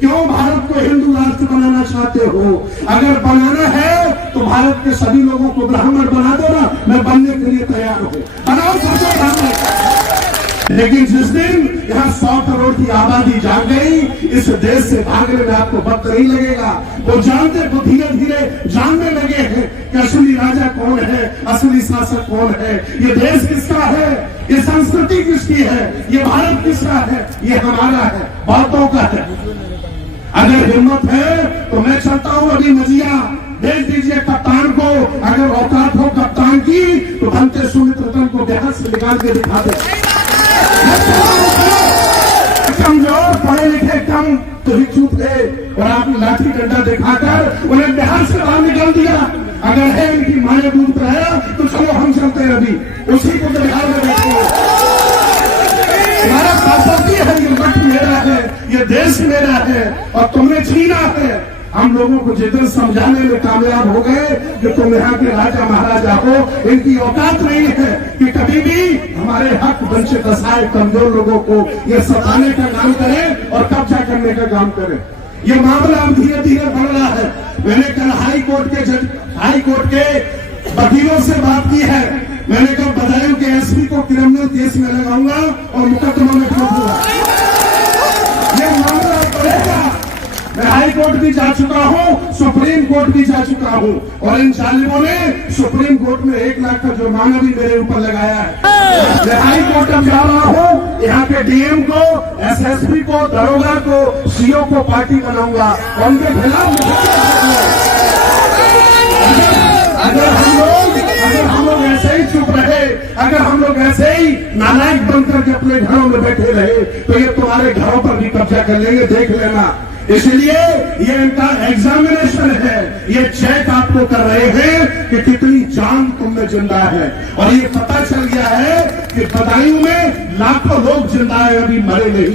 क्यों भारत को हिंदू राष्ट्र बनाना चाहते हो? अगर बनाना है तो भारत के सभी लोगों को ब्राह्मण बना दो ना, मैं बनने के लिए तैयार हूं। बनाओ सबसे ब्राह्मण। लेकिन जिस दिन यहाँ 100 करोड़ की आबादी जाग गई, इस देश से भागने में आपको वक्त नहीं लगेगा। वो धीरे धीरे जानने लगे हैं कि असली राजा कौन है, असली शासक कौन है, ये देश किसका है, ये संस्कृति किसकी है, ये भारत किसका है, ये हमारा है, बहुतों का है। अगर हिम्मत है तो मैं चलता हूं अभी मजिया, भेज दीजिए कप्तान को। अगर औकात हो कप्तान की तो बनते सुमित्रतन को बिहार से निकाल के दिखा दे। कमजोर पढ़े लिखे कम तो हिचूत है, और आपने लाठी डंडा दिखाकर उन्हें बिहार से बाहर निकाल दिया। अगर है इनकी माया दूध पिलाया तो चलो हम चलते हैं अभी, उसी को तो बिहार में बैठे। हमारा प्रॉपर्टी है, ये मठ मेरा है, ये देश मेरा है, और तुमने छीना है। हम लोगों को जितने समझाने में कामयाब हो गए कि तुम यहाँ के राजा महाराजा हो, इनकी औकात नहीं है कि कभी भी हमारे हक वंचित असहाय कमजोर लोगों को ये सताने का काम करें और कब्जा करने का काम करें। ये मामला अब धीरे धीरे बढ़ रहा है। मैंने कल हाई कोर्ट के वकीलों से बात की है। मैंने कल बदायूं के एसपी को क्रिमिनल केस में लगाऊंगा और मुकदमा में ठोकूंगा। ये मामला बढ़ेगा। मैं हाई कोर्ट भी जा चुका हूं, सुप्रीम कोर्ट भी जा चुका हूं, और इन जालिमों ने सुप्रीम कोर्ट में 1 लाख का जुर्माना भी मेरे ऊपर लगाया है। मैं हाई कोर्ट अब जा रहा हूं, यहाँ के डीएम को, एसएसपी को, दरोगा को, सीओ को पार्टी बनाऊंगा और उनके खिलाफ अगर हम लोग ऐसे ही चुप रहे, अगर हम लोग ऐसे ही नालायक बनकर के अपने घरों में बैठे रहे तो ये तुम्हारे घरों पर भी कब्जा कर लेंगे, देख लेना। इसलिए ये इनका एग्जामिनेशन है, ये चेक आपको कर रहे हैं कि कितनी जान तुम में जिंदा है। और ये पता चल गया है कि बदायूं में लाखों लोग जिंदा है, अभी मरे नहीं।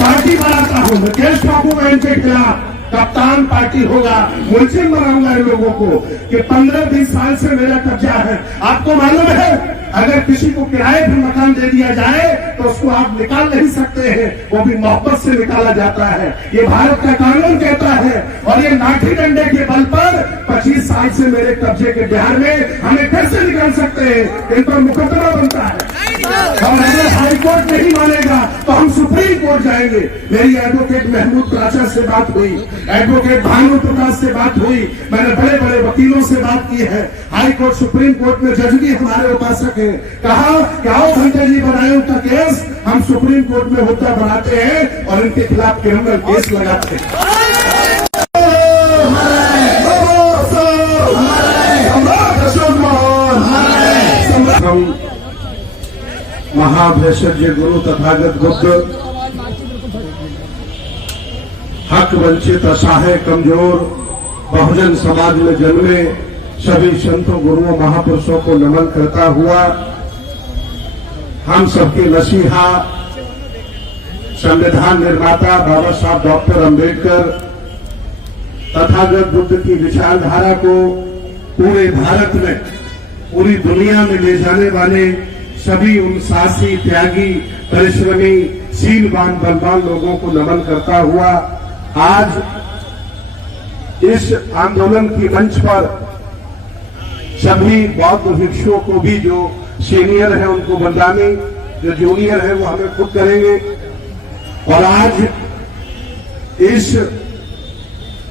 पार्टी बनाता हूं मैं, केस ठोकूंगा इनके खिलाफ, कप्तान पार्टी होगा, मुल्जिम बनाऊंगा इन लोगों को कि 15-20 साल से मेरा कब्जा है। आपको मालूम है अगर किसी को किराए पर मकान दे दिया जाए तो उसको आप निकाल नहीं सकते हैं, वो भी मोहब्बत से निकाला जाता है। ये भारत का कानून कहता है। और ये लाठी डंडे के बल पर 25 साल से मेरे कब्जे के बिहार में हमें कैसे निकाल सकते हैं? इन पर मुकदमा बनता है। और अगर हाई कोर्ट नहीं मानेगा तो हम सुप्रीम कोर्ट जाएंगे। मेरी एडवोकेट महमूद प्राचा से बात हुई, एडवोकेट भानु प्रकाश से बात हुई, मैंने बड़े बड़े वकीलों से बात की है। हाई कोर्ट सुप्रीम कोर्ट में जज भी हमारे उपासक है। कहा कि आओ घंटे जी बदायूं का केस हम सुप्रीम कोर्ट में मुद्दा बनाते हैं और इनके खिलाफ क्रिमिनल केस लगाते हैं। हम महाभेषज गुरु तथागत बुद्ध हक वंचित असहाय कमजोर बहुजन समाज में जन्मे सभी संतों गुरुओं महापुरुषों को नमन करता हुआ हम सबके मसीहा संविधान निर्माता बाबा साहब डॉक्टर अंबेडकर तथागत बुद्ध की विचारधारा को पूरे भारत में, पूरी दुनिया में ले जाने वाले सभी उन साहसी, त्यागी, परिश्रमी, शीलवान, बलवान लोगों को नमन करता हुआ आज इस आंदोलन की मंच पर सभी बौद्ध भिक्षुओं को भी, जो सीनियर है उनको बंदानी, जो जूनियर है वो हमें खुद करेंगे। और आज इस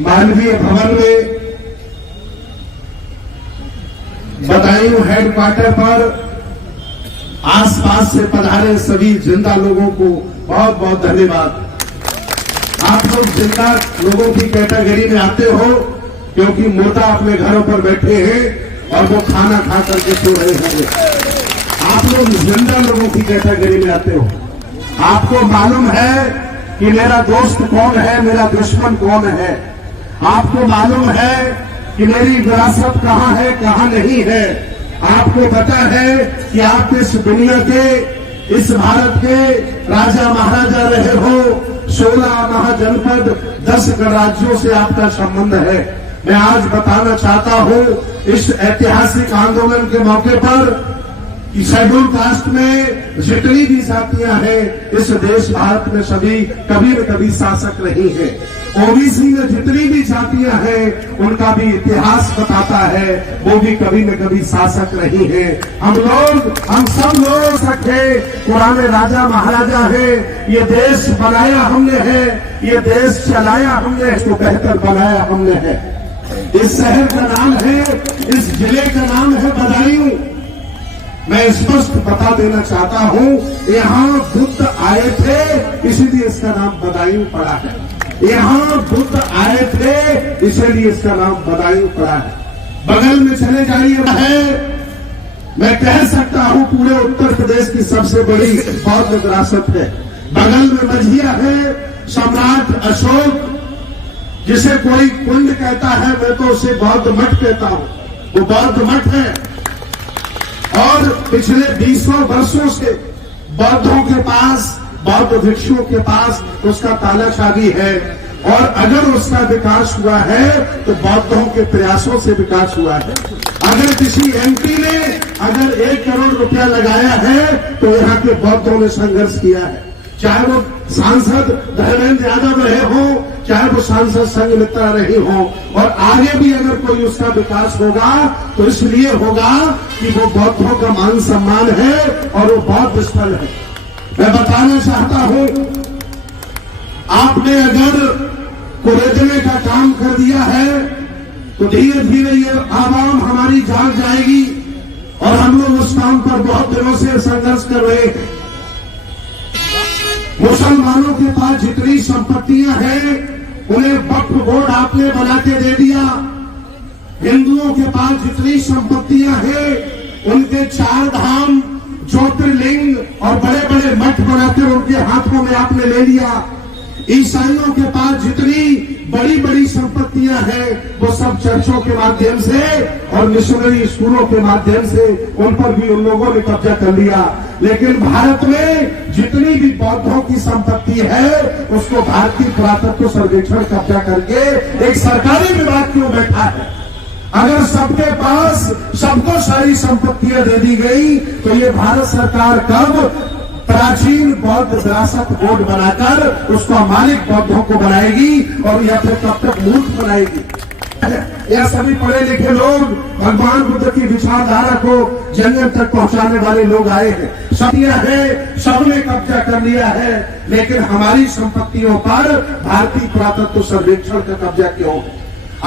मानवीय भवन में बदायूं हेडक्वार्टर पर आसपास से पधारे सभी जिंदा लोगों को बहुत बहुत धन्यवाद। आप लोग जिंदा लोगों की कैटेगरी में आते हो क्योंकि मोटा अपने घरों पर बैठे हैं और वो खाना खा करके सो रहे होंगे। आप लोग जिंदा लोगों की कैटेगरी में आते हो। आपको मालूम है कि मेरा दोस्त कौन है, मेरा दुश्मन कौन है। आपको मालूम है कि मेरी विरासत कहाँ है, कहाँ नहीं है। आपको पता है कि आप इस दुनिया के, इस भारत के राजा महाराजा रहे हो। 16 महाजनपद, 10 गणराज्यों से आपका संबंध है। मैं आज बताना चाहता हूं, इस ऐतिहासिक आंदोलन के मौके पर कि शेड्यूल कास्ट में जितनी भी जातियां हैं इस देश भारत में सभी कभी न कभी शासक रही हैं। ओबीसी में जितनी भी जातियां हैं उनका भी इतिहास बताता है, वो भी कभी न कभी शासक रही हैं। हम सब लोग सखे पुराने राजा महाराजा हैं। ये देश बनाया हमने है, ये देश चलाया हमने, इसको बेहतर बनाया हमने है। इस शहर का नाम है, इस जिले का नाम है बदायूं। मैं स्पष्ट बता देना चाहता हूं, यहाँ बुद्ध आए थे इसीलिए इसका नाम बदायूं पड़ा है। यहाँ बुद्ध आए थे इसीलिए इसका नाम बदायूं पड़ा है। बगल में चले जाइए है, मैं कह सकता हूं पूरे उत्तर प्रदेश की सबसे बड़ी बौद्ध विरासत है। बगल में मझिया है, सम्राट अशोक जिसे कोई कुंड कहता है, मैं तो उसे बौद्ध मठ कहता हूं, वो बौद्ध मठ है। और पिछले 200 वर्षों से बौद्धों के पास, बौद्ध भिक्षुओं के पास उसका ताला चाबी है। और अगर उसका विकास हुआ है तो बौद्धों के प्रयासों से विकास हुआ है। अगर किसी एमपी ने अगर 1 करोड़ रुपया लगाया है तो यहाँ के बौद्धों ने संघर्ष किया है। चाहे वो सांसद धर्मेंद्र यादव रहे हो, चाहे वो सांसद संघमित्रा रही हो, और आगे भी अगर कोई उसका विकास होगा तो इसलिए होगा कि वो बौद्धों का मान सम्मान है और वो बौद्ध स्थल है। मैं बताना चाहता हूं, आपने अगर कुरेदने का काम कर दिया है तो धीरे धीरे ये आवाम हमारी जाग जाएगी और हम लोग उस काम पर बहुत दिनों से संघर्ष कर रहे हैं। मुसलमानों के पास जितनी संपत्तियां हैं उन्हें वक्फ बोर्ड आपने बना के दे दिया। हिंदुओं के पास जितनी संपत्तियां हैं उनके 4 धाम, ज्योतिर्लिंग और बड़े बड़े मठ बनाकर उनके हाथों में आपने ले लिया। ईसाइयों के पास जितनी बड़ी बड़ी संपत्तियां हैं वो सब चर्चों के माध्यम से और मिशनरी स्कूलों के माध्यम से उन पर भी उन लोगों ने कब्जा कर लिया। लेकिन भारत में जितनी भी बौद्धों की संपत्ति है उसको भारतीय पुरातत्व सर्वेक्षण कब्जा करके एक सरकारी विभाग क्यों बैठा है। अगर सबके पास सबको सारी संपत्तियां दे दी गई तो ये भारत सरकार कब प्राचीन बौद्ध विरासत बोर्ड बनाकर उसका मालिक बौद्धों को बनाएगी और या फिर कब तक मूर्ख बनाएगी। यह सभी पढ़े लिखे लोग भगवान बुद्ध की विचारधारा को जंगल तक पहुंचाने वाले लोग आए हैं। सतिया है, सबने कब्जा कर लिया है, लेकिन हमारी संपत्तियों पर भारतीय पुरातत्व सर्वेक्षण का कब्जा क्यों?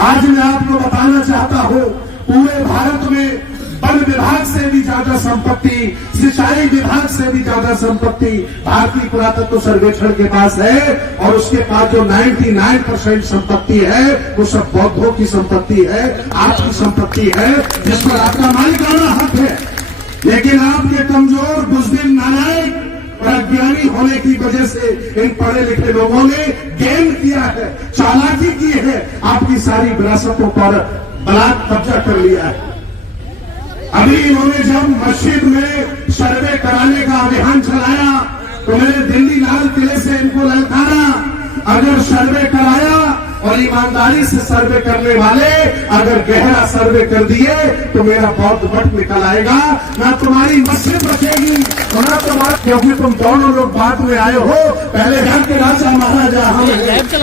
आज मैं आपको बताना चाहता हूं, पूरे भारत में वन विभाग से भी ज्यादा संपत्ति, सिंचाई विभाग से भी ज्यादा संपत्ति भारतीय पुरातत्व सर्वेक्षण के पास है। और उसके पास जो 99% संपत्ति है वो सब बौद्धों की संपत्ति है, आपकी संपत्ति है, जिस पर आपका मालिकाना हक है। लेकिन आपके कमजोर, बुज़दिल, नालायक और अज्ञानी होने की वजह से इन पढ़े लिखे लोगों ने गेम किया है, चालाकी की है, आपकी सारी विरासतों पर बलात् कब्जा कर लिया है। अभी इन्होंने जब मस्जिद में सर्वे कराने का अभियान चलाया तो मैंने दिल्ली लाल किले से इनको ललकारा, अगर सर्वे कराया और ईमानदारी से सर्वे करने वाले अगर गहरा सर्वे कर दिए तो मेरा बौद्ध मठ निकल आएगा, ना तुम्हारी मस्जिद बचेगी और ना तुम्हारा, क्योंकि तुम दोनों लोग बाद में आए हो। पहले यहाँ के राजा महाराजा हम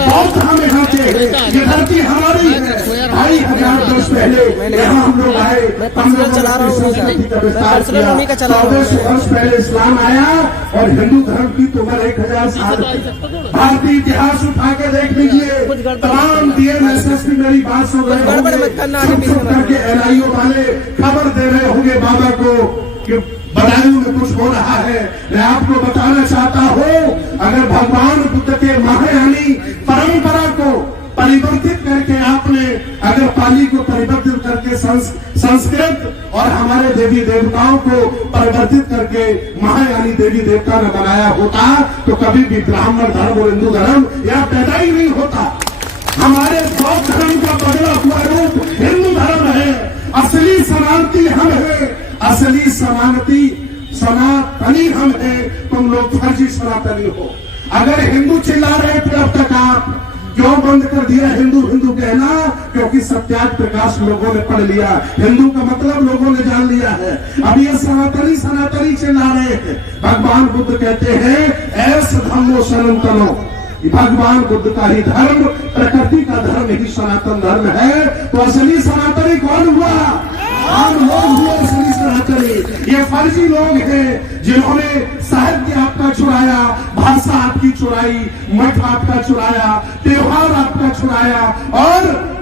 बौद्ध हम यहाँ के, ये धरती हमारी है। 2500 वर्ष पहले यहाँ हम लोग आए, हम लोगों ने संस्कृति का विस्तार किया। 1400 वर्ष पहले इस्लाम आया और हिंदू धर्म की तो 1000 साल। भारतीय इतिहास उठा के देख लीजिए, तमाम डीएमएसएस की मेरी बात सुन रहे होंगे, चुप करके एनआईओ वाले खबर दे रहे होंगे बाबा को कि बदायूं में कुछ हो रहा है। मैं आपको बताना चाहता हूं, अगर भगवान बुद्ध के महायानी परंपरा को परिवर्तित करके आपने अगर पाली को परिवर्तित करके संस्कृत और हमारे देवी देवताओं को परिवर्तित करके महायानी देवी देवता ने बनाया होता तो कभी भी ब्राह्मण धर्म और हिंदू धर्म यह पैदा ही नहीं होता। हमारे बौद्ध धर्म का बदला हुआ रूप हिंदू धर्म है। असली समानती हम है, असली सनातनी हम है, तुम लोग फर्जी सनातनी हो। अगर हिंदू चिल्ला रहे थे अब तक आप, क्यों बंद कर दिया हिंदू हिंदू कहना? क्योंकि सत्याग्रह प्रकाश लोगों ने पढ़ लिया, हिंदू का मतलब लोगों ने जान लिया है। अब ये सनातनी सनातनी चिल्ला रहे हैं। भगवान बुद्ध कहते हैं ऐस धर्मो सनातनो, भगवान बुद्ध का ही धर्म, प्रकृति का धर्म ही सनातन धर्म है। तो असली सनातनी कौन हुआ? हम लोग हुए असली सनातनी। ये फर्जी लोग हैं जिन्होंने साहित्य आपका चुराया, भाषा आपकी चुराई, मठ आपका चुराया, त्योहार आपका चुराया और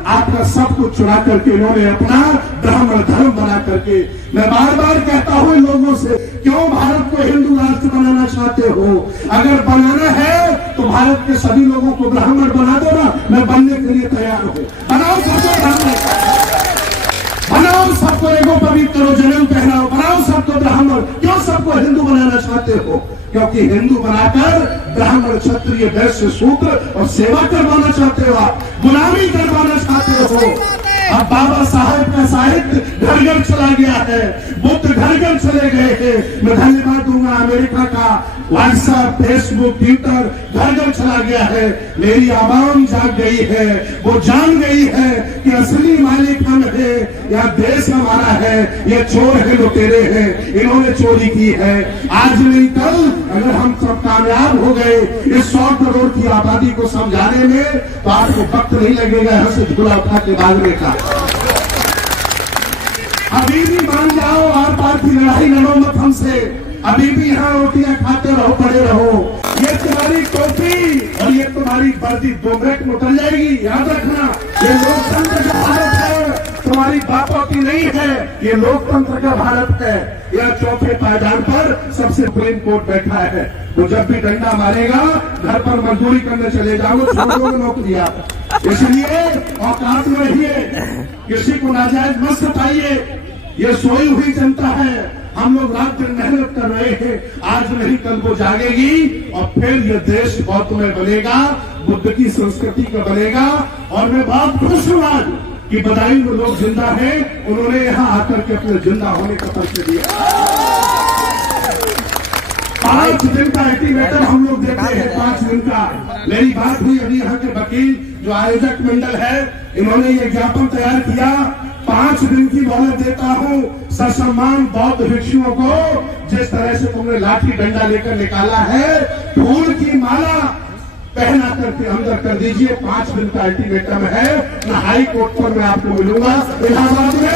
आपका सब कुछ चुरा करके इन्होंने अपना ब्राह्मण धर्म बना करके। मैं बार बार कहता हूं इन लोगों से, क्यों भारत को हिंदू राष्ट्र बनाना चाहते हो? अगर बनाना है तो भारत के सभी लोगों को ब्राह्मण बना दो ना, मैं बनने के लिए तैयार हूं। बनाओ सबको ब्राह्मण, बनाओ सबको एगो पवित्र करो, जनेऊ पहनाओ, बनाओ सबको ब्राह्मण। क्यों सबको हिंदू बनाना चाहते हो? क्योंकि हिंदू बनाकर ब्राह्मण क्षत्रिय वैश्य शूद्र और सेवा करवाना चाहते हो, आप गुलामी करवाना चाहते हो। अब बाबा साहब का साहित्य घर घर चला गया है, बुद्ध घर घर चले गए हैं। मैं धन्यवाद दूंगा अमेरिका का, व्हाट्सएप, फेसबुक, ट्विटर घर घर चला गया है। मेरी आवाम जाग गई है, वो जान गई है कि असली मालिक हम है, यह देश हमारा है, ये चोर है, लुटेरे हैं, इन्होंने चोरी की है। आज नहीं कल अगर हम सब कामयाब हो गए इस 100 करोड़ की आबादी को समझाने में, तो आपको वक्त नहीं लगेगा यहाँ से झूला उठा के भागने का। अभी भी मान जाओ, आर पार की लड़ाई लड़ो मत हमसे। अभी भी यहाँ रोटियां खाते रहो, पड़े रहो। ये तुम्हारी टोपी और ये तुम्हारी वर्दी 2 मिनट में उतर जाएगी, याद रखना। ये लोकतंत्र का भारत है, तुम्हारी बातों की नहीं है। ये लोकतंत्र का भारत है। यह चौथे पायदान पर सबसे सुप्रीम कोर्ट बैठा है। वो जब भी डंडा मारेगा घर पर मजदूरी करने चले जाओ, छोड़ो नौकरियां। इसलिए औकात में रहिए, किसी को नाजायज मत सताइए। ये सोई हुई जनता है, हम लोग रात दिन मेहनत कर रहे हैं। आज नहीं कल वो जागेगी और फिर ये देश बौद्ध में बनेगा, बुद्ध की संस्कृति का बनेगा। और मैं बहुत खुश हूं आज कि बदायूं में लोग जिंदा हैं, उन्होंने यहाँ आकर के अपने जिंदा होने का परिचय दिया। 5 दिन का अल्टीमेटम हम लोग देते हैं, 5 दिन का। मेरी बात हुई अभी यहाँ के वकील जो आयोजक मंडल है, इन्होंने ये ज्ञापन तैयार किया। 5 दिन की मोहलत देता हूं, ससम्मान बौद्ध भिक्षुओं को जिस तरह से तुमने लाठी डंडा लेकर निकाला है, फूल की माला पहना करके अंदर कर दीजिए। 5 दिन का अल्टीमेटम है। न हाई कोर्ट पर मैं आपको मिलूंगा इलाहाबाद में,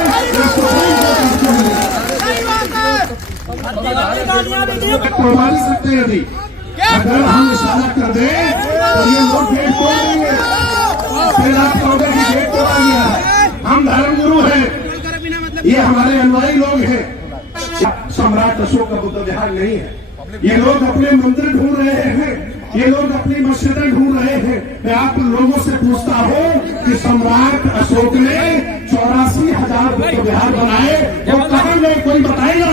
करवा सकते हैं। अभी अगर हम इशारा कर दें तो ये लोग गेट तोड़ देंगे, फिर आप कहोगे कि गेट तोड़ा गया है। हम धर्मगुरु हैं, ये हमारे अनुयायी लोग हैं। सम्राट अशोक का बुद्ध विहार नहीं है। ये लोग अपने मंदिर ढूंढ रहे हैं, ये लोग अपनी मस्जिदें ढूंढ रहे हैं। मैं आप लोगों से पूछता हूं कि सम्राट अशोक ने 84,000 बुद्ध विहार बनाए, वो कहां गए? कोई बताएगा?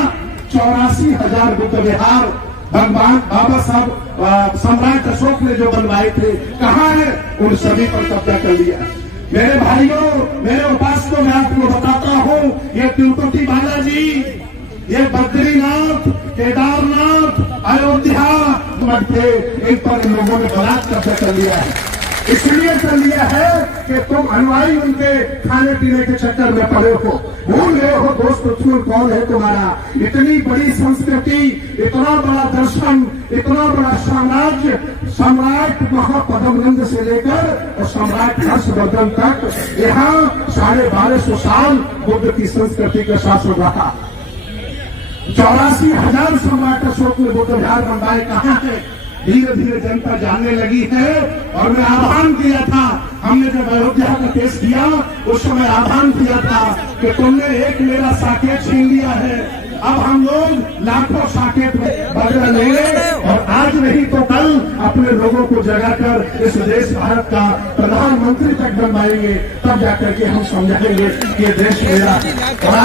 84,000 बुद्ध विहार भगवान बाबा साहब सम्राट अशोक ने जो बनवाए थे, कहां है? उन सभी पर कब्जा कर लिया। मेरे भाइयों, मेरे उपासकों, मैं आपको बताता हूं, ये तिरुपति बालाजी, ये बद्रीनाथ, केदारनाथ, अयोध्या मठ थे, इन पर इन लोगों ने बलात् कब्जा कर लिया है। इसलिए कर लिया है कि तुम अनुयायी उनके खाने पीने के चक्कर में पड़े हो, भूल गए हो दोस्त पृथ्वी कौन है तुम्हारा। इतनी बड़ी संस्कृति, इतना बड़ा दर्शन, इतना बड़ा साम्राज्य, सम्राट महापद्मनंद से लेकर और सम्राट हर्षवर्धन तक, यहाँ 1250 साल बुद्ध की संस्कृति का शासन रहा। 84,000 सम्राट अशोक ने बुद्ध विहार बनवाए, कहाँ है? धीरे धीरे जनता जानने लगी है। और मैं आह्वान किया था, हमने जब अयोध्या का केस किया उस समय आह्वान किया था कि तुमने एक मेरा साकेत छीन लिया है, अब हम लोग लाखों साकेत में बदला लेंगे और आज नहीं तो कल अपने लोगों को जगाकर इस देश भारत का प्रधानमंत्री तक बनवाएंगे, तब जाकर के हम समझाएंगे कि ये देश मेरा। और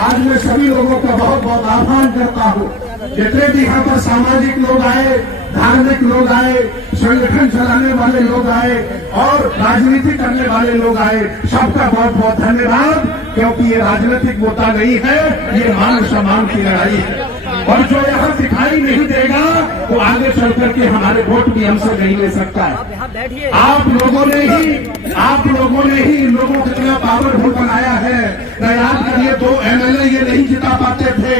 आज मैं सभी लोगों का बहुत बहुत आह्वान करता हूँ, जितने भी यहाँ पर सामाजिक लोग आए, धार्मिक लोग आए, संगठन चलाने वाले लोग आए और राजनीति करने वाले लोग आए, सबका बहुत बहुत धन्यवाद। क्योंकि ये राजनीतिक मुद्दा नहीं है, ये मान सम्मान की लड़ाई है। और जो यहाँ दिखाई नहीं देगा वो आगे चल करके हमारे वोट भी हमसे नहीं ले सकता है। आप लोगों ने ही इन लोगों को इतना पावरफुल बनाया है। न याद करिए 2 MLA ये नहीं जिता पाते थे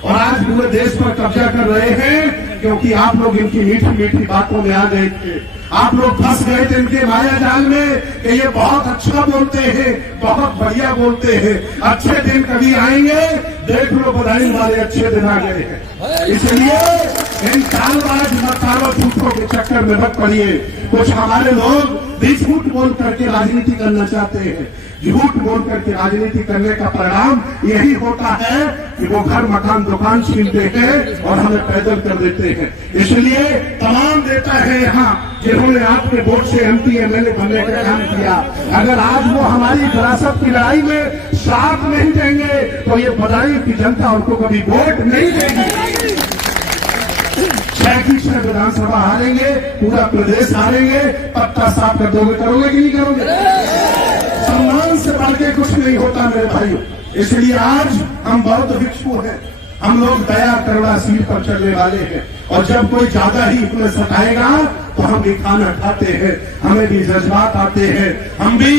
और आज पूरे देश पर कब्जा कर रहे हैं क्योंकि आप लोग इनकी मीठी मीठी बातों में आ गए थे। आप लोग फंस गए थे इनके माया जाल में कि ये बहुत अच्छा बोलते हैं, बहुत बढ़िया बोलते हैं। अच्छे दिन कभी आएंगे, देख लो बधाई वाले अच्छे दिन आ गए हैं। इसलिए इन चालबाज मसालों झूठों के चक्कर में मत पड़िए। कुछ हमारे लोग भी झूठ बोल करके राजनीति करना चाहते हैं। झूठ बोल करके राजनीति करने का परिणाम यही होता है कि वो घर मकान दुकान छीनते हैं और हमें पैदल कर देते हैं। इसलिए तमाम नेता है यहाँ जिन्होंने आपके वोट से MP MLA बनने का काम किया, अगर आज वो हमारी विरासत की लड़ाई में साथ नहीं देंगे तो ये बदायूं की जनता उनको कभी वोट नहीं देगी। 6 की 6 विधानसभा हारेंगे, पूरा प्रदेश हारेंगे। पत्ता साफ कर दोगे, करोगे कि नहीं करोगे? सम्मान से बढ़ के कुछ नहीं होता मेरे भाइयों। इसलिए आज हम बहुत भिक्षु हैं। हम लोग दया करुणा सीट पर चलने वाले हैं और जब कोई ज्यादा ही इसमें सताएगा तो हम भी खाना खाते हैं, हमें भी जज्बात आते हैं। हम भी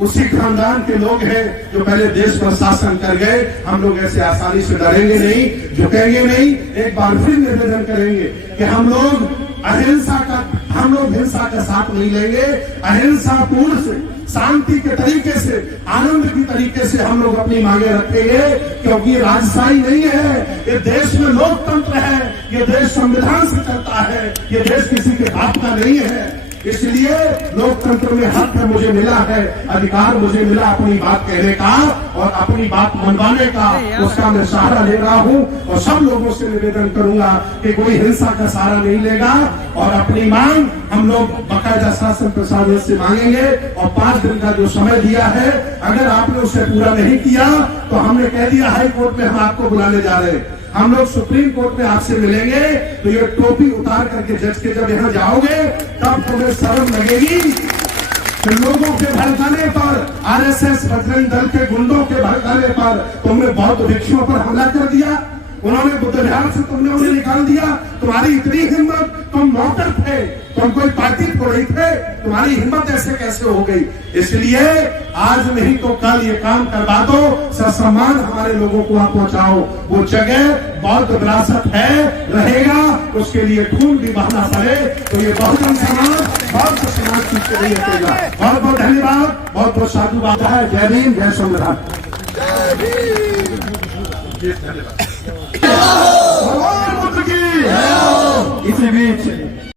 उसी खानदान के लोग हैं जो पहले देश पर शासन कर गए। हम लोग ऐसे आसानी से डरेंगे नहीं, झुकेंगे नहीं। एक बार फिर निवेदन करेंगे कि हम लोग हिंसा का साथ नहीं लेंगे। अहिंसा पूर्ण से, शांति के तरीके से, आनंद की तरीके से हम लोग अपनी मांगे रखेंगे क्योंकि ये राजशाही नहीं है, ये देश में लोकतंत्र है, ये देश संविधान से चलता है, ये देश किसी के बाप का नहीं है। इसलिए लोकतंत्र में हक मुझे मिला है, अधिकार मुझे मिला अपनी बात कहने का और अपनी बात मनवाने का, उसका मैं सहारा ले रहा हूं और सब लोगों से निवेदन करूंगा कि कोई हिंसा का सहारा नहीं लेगा और अपनी मांग हम लोग बाकायदा शासन प्रशासन से मांगेंगे। और 5 दिन का जो समय दिया है, अगर आपने उसे पूरा नहीं किया तो हमने कह दिया हाई कोर्ट में हम आपको बुलाने जा रहे हैं। हम लोग सुप्रीम कोर्ट में आपसे मिलेंगे तो ये टोपी उतार करके जज के जब यहाँ जाओगे तब तुम्हें शर्म लगेगी कि लोगों के भड़काने पर, RSS बजरंग दल के गुंडों के भड़काने पर तुमने बौद्ध भिक्षुओं पर हमला कर दिया। उन्होंने बुद्ध विहार से तुमने उन्हें निकाल दिया। तुम्हारी इतनी हिम्मत, तुम नौकर थे, तुम कोई पार्टी थोड़ी थे, तुम्हारी हिम्मत ऐसे कैसे हो गई? इसलिए आज नहीं तो कल ये काम करवा दो, ससम्मान हमारे लोगों को आप पहुंचाओ। वो जगह बौद्ध विरासत है, रहेगा, उसके लिए खून भी बहाना पड़े तो ये बहुजन समाज बौद्ध समाज पीछे नहीं हटेगा। बहुत बहुत धन्यवाद, बहुत बहुत साधुवाद है। जय भीम, जय संविधान। भगवान बुद्ध की। इसी बीच